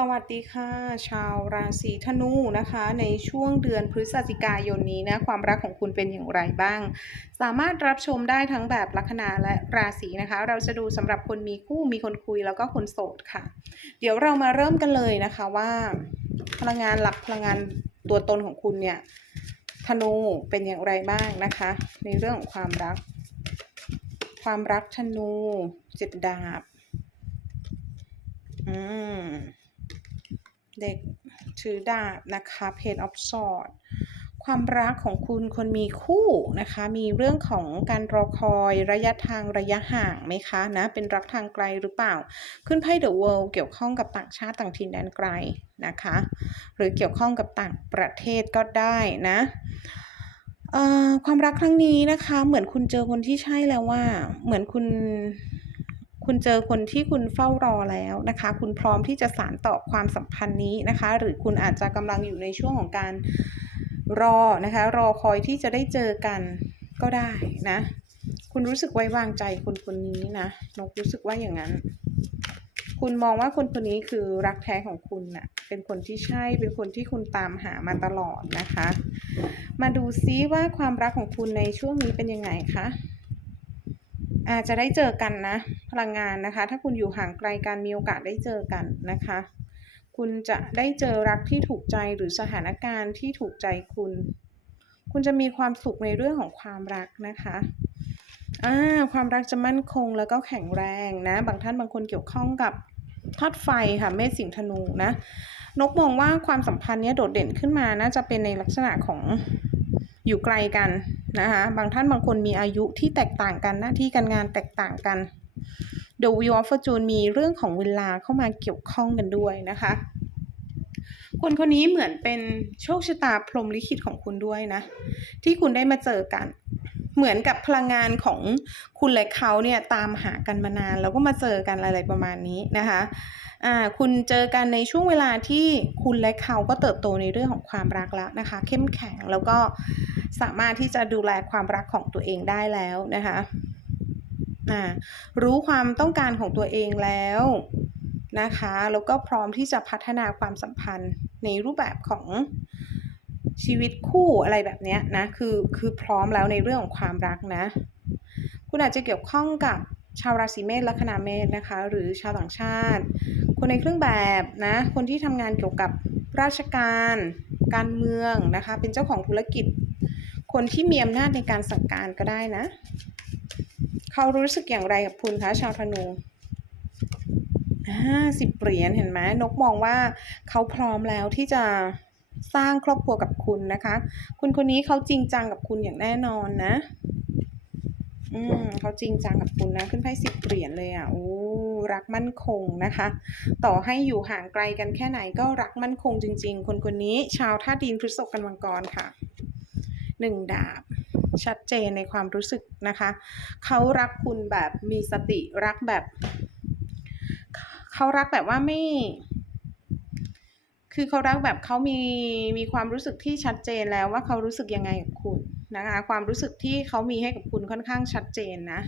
สวัสดีค่ะ ชาวราศีธนูนะคะ ในช่วงเดือนพฤศจิกายนนี้นะความรักของคุณเป็นอย่างไรบ้าง สามารถรับชมได้ทั้งแบบลัคนาและราศีนะคะ เราจะดูสำหรับคนมีคู่มีคนคุยแล้วก็คนโสดค่ะ เดี๋ยวเรามาเริ่มกันเลยนะคะว่า พลังงานหลักพลังงานตัวตนของคุณเนี่ยธนูเป็นอย่างไรบ้างนะคะ ในเรื่องของความรัก ความรักธนูเจ็ดดาบอืม เด็กถือดาบนะคะเพนออฟสอดความรักของคุณคนมีคู่นะคะ มีเรื่องของการรอคอยระยะทางระยะห่างไหมคะนะ เป็นรักทางไกลหรือเปล่า ขึ้นไพ่เดอะเวิลด์เกี่ยวข้องกับต่างชาติต่างถิ่นแดนไกลนะคะ หรือเกี่ยวข้องกับต่างประเทศก็ได้นะความรักครั้งนี้นะคะ เหมือนคุณเจอคนที่ใช่แล้วว่า เหมือนคุณ คุณเจอคนที่คุณเฝ้ารอแล้วนะคะ คุณพร้อมที่จะสานต่อความสัมพันธ์นี้นะคะ หรือคุณอาจจะกำลังอยู่ในช่วงของการรอนะคะ รอคอยที่จะได้เจอกันก็ได้นะ คุณรู้สึกไว้วางใจคนคนนี้นะนกรู้สึกว่าอย่างนั้น คุณมองว่าคนคนนี้คือรักแท้ของคุณน่ะ เป็นคนที่ใช่ เป็นคนที่คุณตามหามาตลอดนะคะ มาดูซิว่าความรักของคุณในช่วงนี้เป็นยังไงคะ อาจจะได้เจอกันนะ พลังงานนะคะ ถ้าคุณอยู่ห่างไกลกันมีโอกาสได้เจอกันนะคะ คุณจะได้เจอรักที่ถูกใจหรือสถานการณ์ที่ถูกใจคุณ คุณจะมีความสุขในเรื่องของความรักนะคะอ่าความรักจะมั่นคงแล้วก็แข็งแรงนะ บางท่านบางคนเกี่ยวข้องกับธาตุไฟค่ะเมษสิงห์ธนูนะ นกมองว่าความสัมพันธ์เนี้ยโดดเด่นขึ้นมาน่าจะเป็นในลักษณะของอยู่ไกลกัน นะคะบางท่านบางคนมีอายุที่แตกต่างกันหน้าที่การงานแตกต่างกัน The Wheel of Fortune มีเรื่องของเวลาเข้ามาเกี่ยวข้องกันด้วยนะคะ คนคนนี้เหมือนเป็นโชคชะตาพรมลิขิตของคุณด้วยนะ ที่คุณได้มาเจอกัน เหมือนกับพลังงานของคุณและเขาเนี่ยตามหากันมานาน แล้วก็มาเจอกันอะไรประมาณนี้นะคะอ่าคุณเจอกันในช่วงเวลาที่คุณและเขาก็เติบโตในเรื่องของความรักแล้วนะคะ เข้มแข็งแล้วก็สามารถที่จะดูแลความรักของตัวเองได้แล้วนะคะอ่ารู้ความต้องการของตัวเองแล้วนะคะแล้วก็พร้อมที่จะพัฒนาความสัมพันธ์ในรูปแบบของ ชีวิตคู่อะไรแบบเนี้ยนะคือคือพร้อมแล้วในเรื่องของความรักนะ คุณอาจจะเกี่ยวข้องกับชาวราศีเมษลัคนาเมษนะคะ หรือชาวต่างชาติ คนในเครื่องแบบนะ คนที่ทำงานเกี่ยวกับราชการ การเมืองนะคะ เป็นเจ้าของธุรกิจ คนที่มีอำนาจในการสั่งการก็ได้นะ เขารู้สึกอย่างไรกับคุณคะชาวธนูห้าสิบเหรียญเห็นไหมนกมองว่าเขาพร้อมแล้วที่จะ สร้างครอบครัวกับคุณนะคะ คุณคนนี้เขาจริงจังกับคุณอย่างแน่นอนนะ อืมเขาจริงจังกับคุณนะ ขึ้นไพ่สิบเหรียญเลยอะโอ้รักมั่นคงนะคะ ต่อให้อยู่ห่างไกลกันแค่ไหนก็รักมั่นคงจริง ๆ คนคนนี้ชาวท่าดินพฤษภกันมังกรค่ะหนึ่งดาบชัดเจนในความรู้สึกนะคะ เขารักคุณแบบมีสติรักแบบ เขารักแบบว่าไม่ คือเขารักแบบเขามีมีความรู้สึกที่ชัดเจนแล้วว่าเขารู้สึกยังไงกับคุณนะคะ ความรู้สึกที่เขามีให้กับคุณค่อนข้างชัดเจนนะ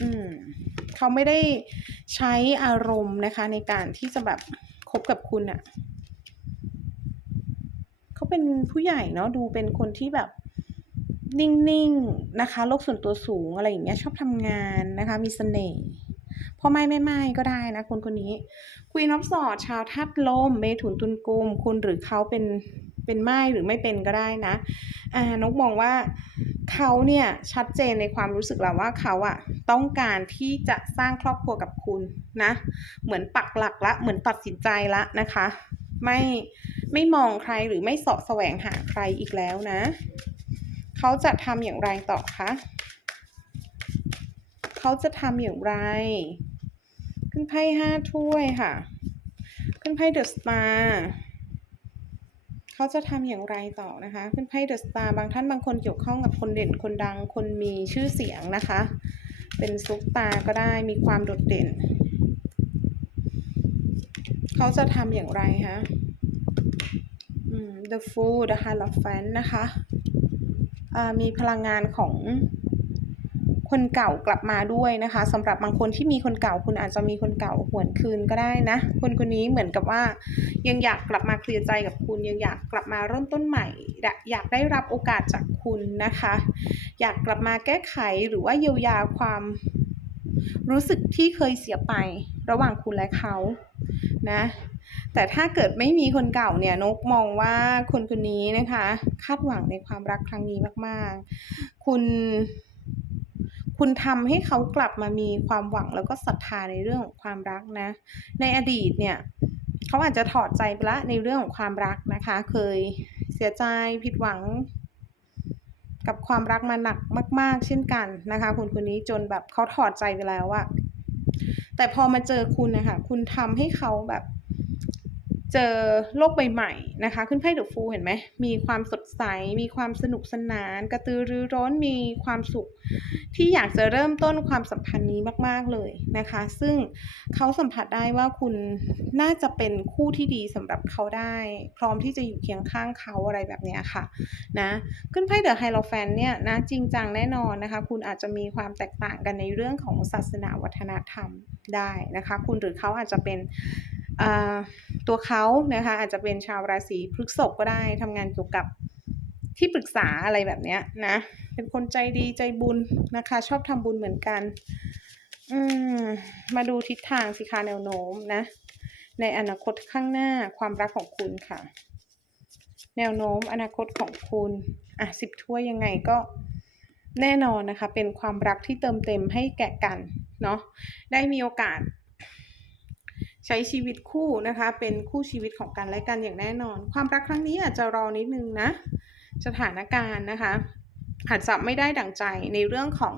อืมเขาไม่ได้ใช้อารมณ์นะคะ ในการที่จะแบบคบกับคุณอะ่ะเขาเป็นผู้ใหญ่เนาะดูเป็นคนที่แบบนิ่งๆนะคะโลกส่วนตัวสูงอะไรอย่างเงี้ยชอบทำงานนะคะ มีเสน่ห์ พ่อไม่ไม่ไม่ก็ได้นะคนคนนี้คุยนอบสอดชาวทัดลมเมถุนตุลกุมคุณหรือเขาเป็นเป็นไม้หรือไม่เป็นก็ได้นะอ่านกมองว่าเขาเนี่ยชัดเจนในความรู้สึกแล้วว่าเขาอะต้องการที่จะสร้างครอบครัวกับคุณนะ เหมือนปักหลักละเหมือนตัดสินใจละนะคะ ไม่ไม่มองใครหรือไม่เสาะแสวงหาใครอีกแล้วนะ เขาจะทำอย่างไรต่อคะ เขาจะทำอย่างไร ขึ้นไพ่ห้าถ้วยค่ะ ขึ้นไพ่เดอะสตาร์เขาจะทำอย่างไรต่อนะคะ ขึ้นไพ่เดอะสตาร์บางท่านบางคนเกี่ยวข้องกับคนเด่นคนดัง คนมีชื่อเสียงนะคะ เป็นซุปตาก็ได้มีความโดดเด่น เขาจะทำอย่างไรคะอืม The Fool The Hierophant นะคะ มีพลังงานของ คนเก่ากลับมาด้วยนะคะสำหรับบางคนที่มีคนเก่า คุณอาจจะมีคนเก่าหวนคืนก็ได้นะ คนคนนี้เหมือนกับว่า ยังอยากกลับมาเคลียร์ใจกับคุณยังอยากกลับมาเริ่มต้นใหม่ อยากได้รับโอกาสจากคุณนะคะ อยากกลับมาแก้ไขหรือว่าเยียวยาความรู้สึกที่เคยเสียไประหว่างคุณและเขานะ แต่ถ้าเกิดไม่มีคนเก่าเนี่ยนกมองว่าคนคนนี้นะคะ คาดหวังในความรักครั้งนี้มาก ๆ คุณ คุณทำให้เขากลับมามีความหวังแล้วก็ศรัทธาในเรื่องของความรักนะ ในอดีตเนี่ยเขาอาจจะถอดใจไปละในเรื่องของความรักนะคะ เคยเสียใจผิดหวัง กับความรักมาหนักมาก ๆ เช่นกันนะคะคนคนนี้จนแบบเขาถอดใจไปแล้วอะแต่พอมาเจอคุณนะคะคุณทำให้เขาแบบ เจอโลกใบใหม่นะคะ ขึ้นไพ่เดอะฟูเห็นไหมมีความสดใส มีความสนุกสนาน กระตือรือร้นมีความสุข ที่อยากจะเริ่มต้นความสัมพันธ์นี้มาก ๆ เลยนะคะ ซึ่งเขาสัมผัสได้ว่าคุณน่าจะเป็นคู่ที่ดีสำหรับเขาได้ พร้อมที่จะอยู่เคียงข้างเขาอะไรแบบนี้ค่ะนะขึ้นไพ่เดอะไฮโลแฟนเนี่ยนะจริงจังแน่นอนนะคะ คุณอาจจะมีความแตกต่างกันในเรื่องของศาสนาวัฒนธรรมได้นะคะ คุณหรือเขาอาจจะเป็น ตัวเขานะคะอาจจะเป็นชาวราศีพฤษภก็ได้ทำงานเกี่ยวกับที่ปรึกษาอะไรแบบเนี้ยนะ เป็นคนใจดีใจบุญนะคะ ชอบทำบุญเหมือนกัน อืมมาดูทิศทางสิคะแนวโน้มนะ ในอนาคตข้างหน้าความรักของคุณค่ะ แนวโน้มอนาคตของคุณอะสิบถ้วยยังไงก็แน่นอนนะคะ เป็นความรักที่เติมเต็มให้แก่กันเนาะได้มีโอกาส ใช้ชีวิตคู่นะคะ เป็นคู่ชีวิตของกันและกันอย่างแน่นอน ความรักครั้งนี้อาจจะรอนิดนึงนะ สถานการณ์นะคะอาจจะไม่ได้ดั่งใจในเรื่องของ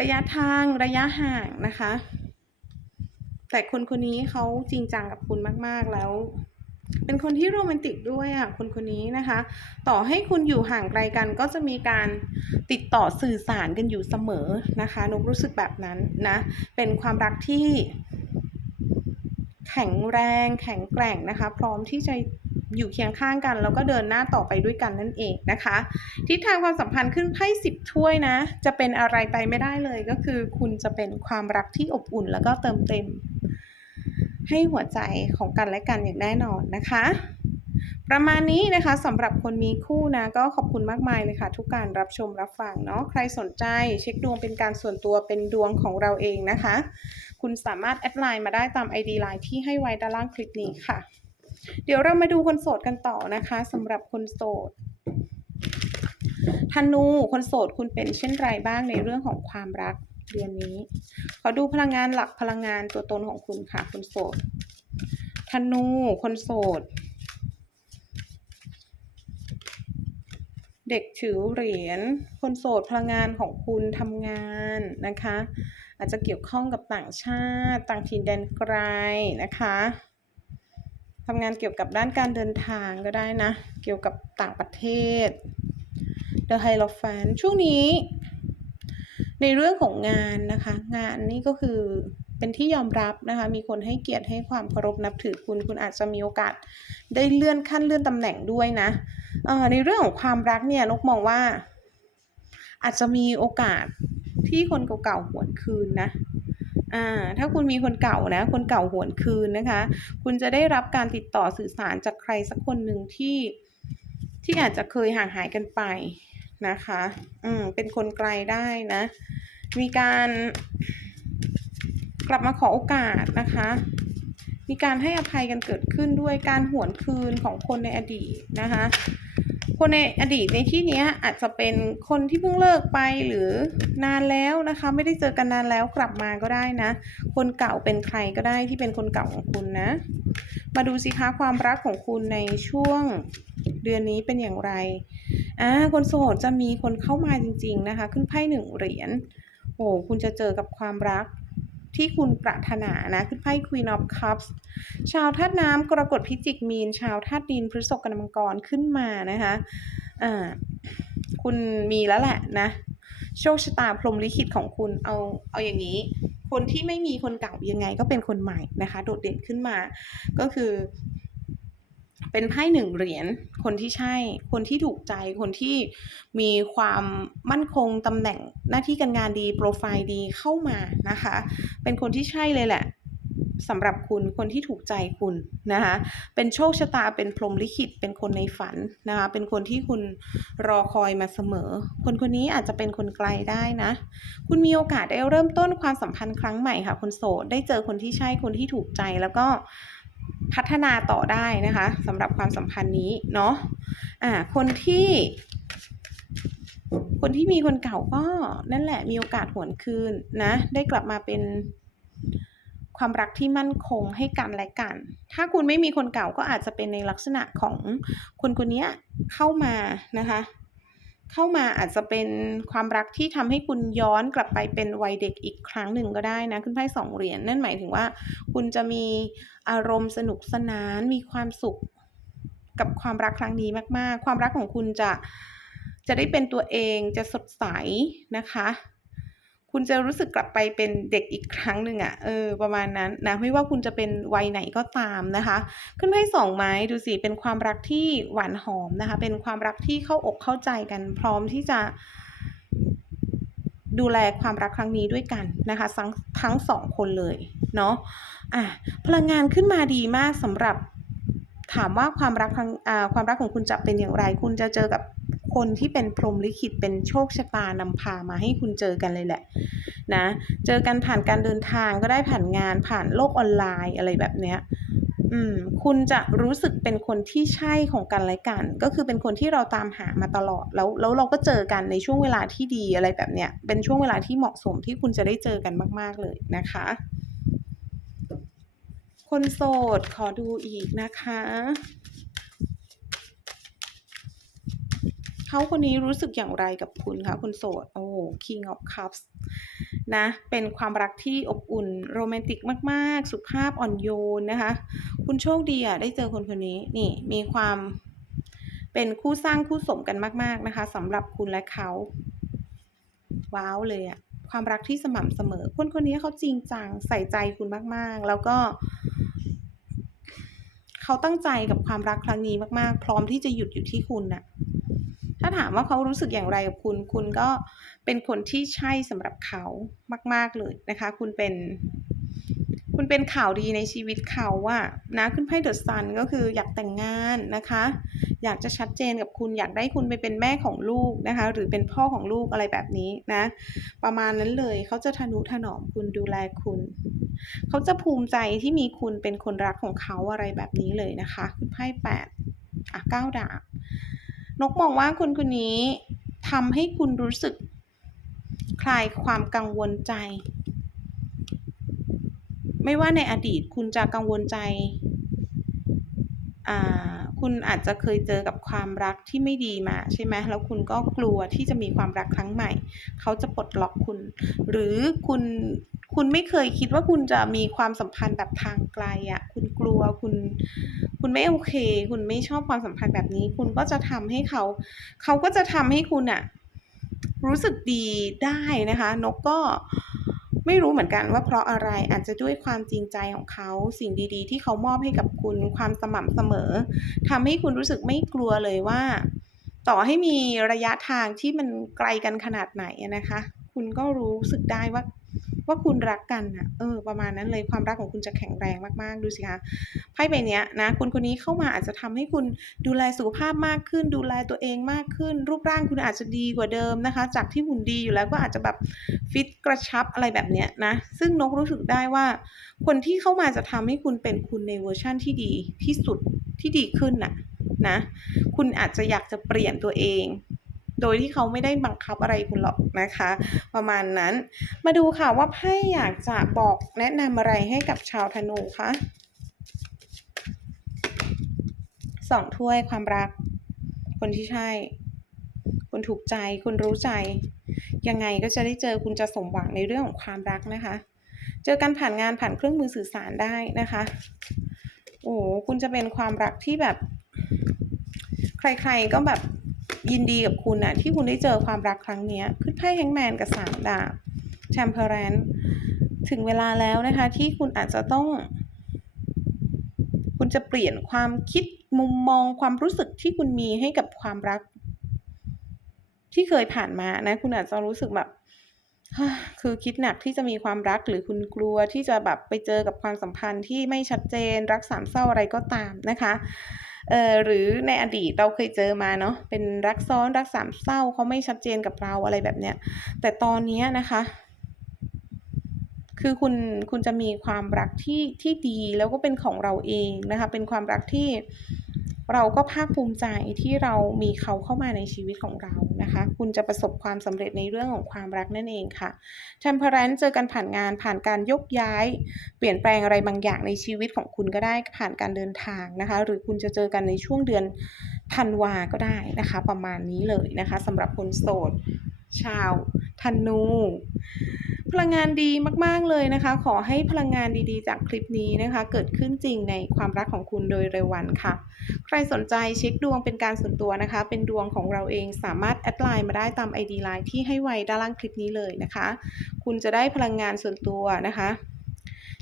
ระยะทางระยะห่างนะคะ แต่คนคนนี้เขาจริงจังกับคุณมาก ๆ แล้ว เป็นคนที่โรแมนติกด้วยอะคนคนนี้นะคะ ต่อให้คุณอยู่ห่างไกลกันก็จะมีการติดต่อสื่อสารกันอยู่เสมอนะคะนกรู้สึกแบบนั้นนะ เป็นความรักที่ แข็งแรงแข็งแกร่งนะคะ พร้อมที่จะอยู่เคียงข้างกัน แล้วก็เดินหน้าต่อไปด้วยกันนั่นเองนะคะ ทิศทางความสัมพันธ์ขึ้นไพ่สิบถ้วยนะ จะเป็นอะไรไปไม่ได้เลยก็คือ คุณจะเป็นความรักที่อบอุ่น แล้วก็เติมเต็ม ให้หัวใจของกันและกันอย่างแน่นอนนะคะ ประมาณนี้นะคะสำหรับคนมีคู่นะ ก็ขอบคุณมากมายเลยค่ะ ทุกการรับชมรับฟังเนาะใครสนใจเช็คดวงเป็นการส่วนตัวเป็นดวงของเราเองนะคะ คุณสามารถแอดไลน์มาได้ตาม ID ไลน์ที่ให้ไว้ด้านล่างคลิปนี้ค่ะ เดี๋ยวเรามาดูคนโสดกันต่อนะคะสำหรับคนโสดธนูคนโสดคุณเป็นเช่นไรบ้างในเรื่องของความรักเดือนนี้ ขอดูพลังงานหลักพลังงานตัวตนของคุณค่ะ คนโสดธนูคนโสด เด็กถือเหรียญคนโสดพลังงานของคุณทำงานนะคะ อาจจะเกี่ยวข้องกับต่างชาติต่างถิ่นแดนไกลนะคะทำงานเกี่ยวกับด้านการเดินทางก็ได้นะ เกี่ยวกับต่างประเทศ The Hierophant ช่วงนี้ ในเรื่องของงานนะคะ งานนี่ก็คือ เป็นที่ยอมรับนะคะ มีคนให้เกียรติให้ความเคารพนับถือคุณ คุณอาจจะมีโอกาสได้เลื่อนขั้นเลื่อนตำแหน่งด้วยนะเออในเรื่องของความรักเนี่ยนกมองว่า อาจจะมีโอกาสที่คนเก่าๆหวนคืนนะอ่าถ้าคุณมีคนเก่านะ คนเก่าหวนคืนนะคะ คุณจะได้รับการติดต่อสื่อสารจากใครสักคนหนึ่งที่ที่อาจจะเคยห่างหายกันไปนะคะ อืม เป็นคนไกลได้นะ มีการ กลับมาขอโอกาสนะคะ มีการให้อภัยกันเกิดขึ้นด้วยการหวนคืนของคนในอดีตนะคะ คนในอดีตในที่นี้อาจจะเป็นคนที่เพิ่งเลิกไปหรือนานแล้วนะคะ ไม่ได้เจอกันนานแล้วกลับมาก็ได้นะ คนเก่าเป็นใครก็ได้ที่เป็นคนเก่าของคุณนะ มาดูสิคะความรักของคุณในช่วงเดือนนี้เป็นอย่างไรอ่าคนโสดจะมีคนเข้ามาจริง ๆนะคะ ขึ้นไพ่หนึ่งเหรียญโอ้คุณจะเจอกับความรัก ที่คุณปรารถนานะขึ้นไพ่ Queen of Cups ชาวธาตุน้ำกรกฎพิจิกมีน ชาวธาตุดินพฤษภกันมังกรขึ้นมานะคะอ่าคุณมีแล้วแหละนะ โชคชะตาพรมลิขิตของคุณเอาเอาอย่างนี้ คนที่ไม่มีคนเก่ายังไงก็เป็นคนใหม่นะคะ โดดเด่นขึ้นมา ก็คือ เป็นไพ่หนึ่งเหรียญคนที่ใช่ คนที่ถูกใจคนที่มีความมั่นคงตำแหน่งหน้าที่การงานดี โปรไฟล์ดีเข้ามานะคะ เป็นคนที่ใช่เลยแหละสำหรับคุณคนที่ถูกใจคุณนะคะเป็นโชคชะตาเป็นพรหมลิขิตเป็นคนในฝันนะคะเป็นคนที่คุณรอคอยมาเสมอ คนคนนี้อาจจะเป็นคนไกลได้นะ คุณมีโอกาสได้เริ่มต้นความสัมพันธ์ครั้งใหม่ค่ะคนโสดได้เจอคนที่ใช่คนที่ถูกใจแล้วก็ พัฒนาต่อได้นะคะสำหรับความสัมพันธ์นี้เนาะอ่าคนที่ คนที่มีคนเก่าก็นั่นแหละมีโอกาสหวนคืนนะ ได้กลับมาเป็นความรักที่มั่นคงให้กันและกัน ถ้าคุณไม่มีคนเก่าก็อาจจะเป็นในลักษณะของคนคนนี้เข้ามานะคะ เข้ามาอาจจะเป็นความรักที่ทำให้คุณย้อนกลับไปเป็นวัยเด็กอีกครั้งหนึ่งก็ได้นะขึ้นไพ่สองเหรียญนั่นหมายถึงว่า คุณจะมีอารมณ์สนุกสนาน มีความสุขกับความรักครั้งนี้มาก ๆ ความรักของคุณจะจะได้เป็นตัวเองจะสดใสนะคะ คุณจะรู้สึกกลับไปเป็นเด็กอีกครั้งหนึ่งอะ่ะเออประมาณนั้นนะไม่ว่าคุณจะเป็นวัยไหนก็ตามนะคะ ขึ้นไพ่สองไม้ดูสิเป็นความรักที่หวานหอมนะคะ เป็นความรักที่เข้าอกเข้าใจกัน พร้อมที่จะดูแลความรักครั้งนี้ด้วยกันนะคะ ทั้งทั้งสองคนเลยเนาะอะพลังงานขึ้นมาดีมากสำหรับถามว่าความรักครั้งความรักของคุณจะเป็นอย่างไร คุณจะเจอกับ คนที่เป็นพรหมลิขิตเป็นโชคชะตานำพามาให้คุณเจอกันเลยแหละนะเจอกันผ่านการเดินทางก็ได้ผ่านงานผ่านโลกออนไลน์อะไรแบบเนี้ยอืมคุณจะรู้สึกเป็นคนที่ใช่ของกันและกัน ก็คือเป็นคนที่เราตามหามาตลอดแล้วแล้วเราก็เจอกันในช่วงเวลาที่ดีอะไรแบบเนี้ยเป็นช่วงเวลาที่เหมาะสมที่คุณจะได้เจอกันมาก ๆเลยนะคะ คนโสดขอดูอีกนะคะ เขาคนนี้รู้สึกอย่างไรกับคุณคะคุณโสด โอ้ King of Cups นะ เป็นความรักที่อบอุ่นโรแมนติกมาก ๆ สุภาพอ่อนโยนนะคะ คุณโชคดีอะได้เจอคนคนนี้นี่มีความเป็นคู่สร้างคู่สมกันมาก ๆ นะคะสำหรับคุณและเขา ว้าวเลยอะความรักที่สม่ำเสมอ คนคนนี้เขาจริงจังใส่ใจคุณมาก ๆ แล้วก็เขาตั้งใจกับความรักครั้งนี้มาก ๆ พร้อมที่จะหยุดอยู่ที่คุณน่ะ ถ้าถามว่าเขารู้สึกอย่างไรกับคุณ คุณก็เป็นคนที่ใช่สำหรับเขามาก ๆเลยนะคะ คุณเป็น คุณเป็นข่าวดีในชีวิตเขาอะนะขึ้นไพ่เดอะซันก็คืออยากแต่งงานนะคะ อยากจะชัดเจนกับคุณอยากได้คุณไปเป็นแม่ของลูกนะคะ หรือเป็นพ่อของลูกอะไรแบบนี้นะ ประมาณนั้นเลยเขาจะทนุถนอมคุณดูแลคุณเขาจะภูมิใจที่มีคุณเป็นคนรักของเขาอะไรแบบนี้เลยนะคะ คุณไพ่แปดอะเก้าดาบ นกมองว่าคุณคนนี้ทำให้คุณรู้สึกคลายความกังวลใจ ไม่ว่าในอดีตคุณจะกังวลใจ คุณอาจจะเคยเจอกับความรักที่ไม่ดีมาใช่ไหมแล้วคุณก็กลัวที่จะมีความรักครั้งใหม่ เขาจะปลดล็อกคุณ หรือคุณ คุณไม่เคยคิดว่าคุณจะมีความสัมพันธ์แบบทางไกลอะ่ะ คุณกลัวคุณ คุณไม่โอเค คุณไม่ชอบความสัมพันธ์แบบนี้ คุณก็จะทำให้เขา เขาก็จะทำให้คุณอะรู้สึกดีได้นะคะ นกก็ไม่รู้เหมือนกันว่าเพราะอะไรอาจจะด้วยความจริงใจของเขาสิ่งดีๆ ที่เขามอบให้กับคุณความสม่ำเสมอทำให้คุณรู้สึกไม่กลัวเลยว่า ต่อให้มีระยะทางที่มันไกลกันขนาดไหนนะคะ คุณก็รู้สึกได้ว่า ว่าคุณรักกันอะเออ ประมาณนั้นเลยความรักของคุณจะแข็งแรงมากๆ ดูสิคะไพ่ใบเนี้ยนะคุณคนนี้เข้ามาอาจจะทำให้คุณดูแลสุขภาพมากขึ้น ดูแลตัวเองมากขึ้น รูปร่างคุณอาจจะดีกว่าเดิมนะคะ จากที่หุ่นดีอยู่แล้วก็อาจจะแบบฟิตกระชับอะไรแบบเนี้ยนะซึ่งนกรู้สึกได้ว่า คนที่เข้ามาจะทำให้คุณเป็นคุณในเวอร์ชั่นที่ดีที่สุดที่ดีขึ้นน่ะนะ คุณอาจจะอยากจะเปลี่ยนตัวเอง โดยที่เขาไม่ได้บังคับอะไรคุณหรอกนะคะ ประมาณนั้น มาดูค่ะว่าไพ่อยากจะบอกแนะนำอะไรให้กับชาวธนูคะสองถ้วยความรัก คนที่ใช่ คุณถูกใจ คุณรู้ใจ ยังไงก็จะได้เจอคุณจะสมหวังในเรื่องของความรักนะคะ เจอกันผ่านงานผ่านเครื่องมือสื่อสารได้นะคะ โอ้คุณจะเป็นความรักที่แบบ ใครๆก็แบบ ยินดีกับคุณนะที่คุณได้เจอความรักครั้งนี้ยขึ้นไพ่แฮงแมนกับสามดาบแชมเปอร์แรนถึงเวลาแล้วนะคะที่คุณอาจจะต้อง คุณจะเปลี่ยนความคิดมุมมองความรู้สึกที่คุณมีให้กับความรัก ที่เคยผ่านมานะ คุณอาจจะรู้สึกแบบคือคิดหนักที่จะมีความรักหรือคุณกลัวที่จะแบบไปเจอกับความสัมพันธ์ที่ไม่ชัดเจนรักสามเศร้าอะไรก็ตามนะคะ เอ่อหรือในอดีตเราเคยเจอมาเนาะเป็นรักซ้อนรักสามเศร้าเขาไม่ชัดเจนกับเราอะไรแบบเนี้ย แต่ตอนนี้นะคะ คือคุณคุณจะมีความรักที่ที่ดีแล้วก็เป็นของเราเองนะคะ เป็นความรักที่ เราก็ภาคภูมิใจที่เรามีเขาเข้ามาในชีวิตของเรานะคะ คุณจะประสบความสำเร็จในเรื่องของความรักนั่นเองค่ะ Temperance เจอกันผ่านงานผ่านการยกย้าย เปลี่ยนแปลงอะไรบางอย่างในชีวิตของคุณก็ได้ผ่านการเดินทางนะคะ หรือคุณจะเจอกันในช่วงเดือนธันวาก็ได้นะคะ ประมาณนี้เลยนะคะสำหรับคนโสด ชาวธนู พลังงานดีมาก ๆ เลยนะคะ ขอให้พลังงานดีๆ จากคลิปนี้นะคะ เกิดขึ้นจริงในความรักของคุณโดยเร็ววันค่ะ ใครสนใจเช็คดวงเป็นการส่วนตัวนะคะ เป็นดวงของเราเองสามารถแอดไลน์มาได้ตาม ID ไลน์ที่ให้ไว้ด้านล่างคลิปนี้เลยนะคะ คุณจะได้พลังงานส่วนตัวนะคะ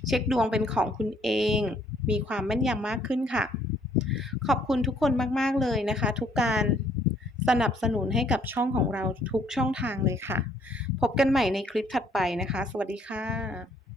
เช็คดวงเป็นของคุณเอง มีความแม่นยำมากขึ้นค่ะ ขอบคุณทุกคนมาก ๆ เลยนะคะ ทุกการ สนับสนุนให้กับช่องของเราทุกช่องทางเลยค่ะ พบกันใหม่ในคลิปถัดไปนะคะ สวัสดีค่ะ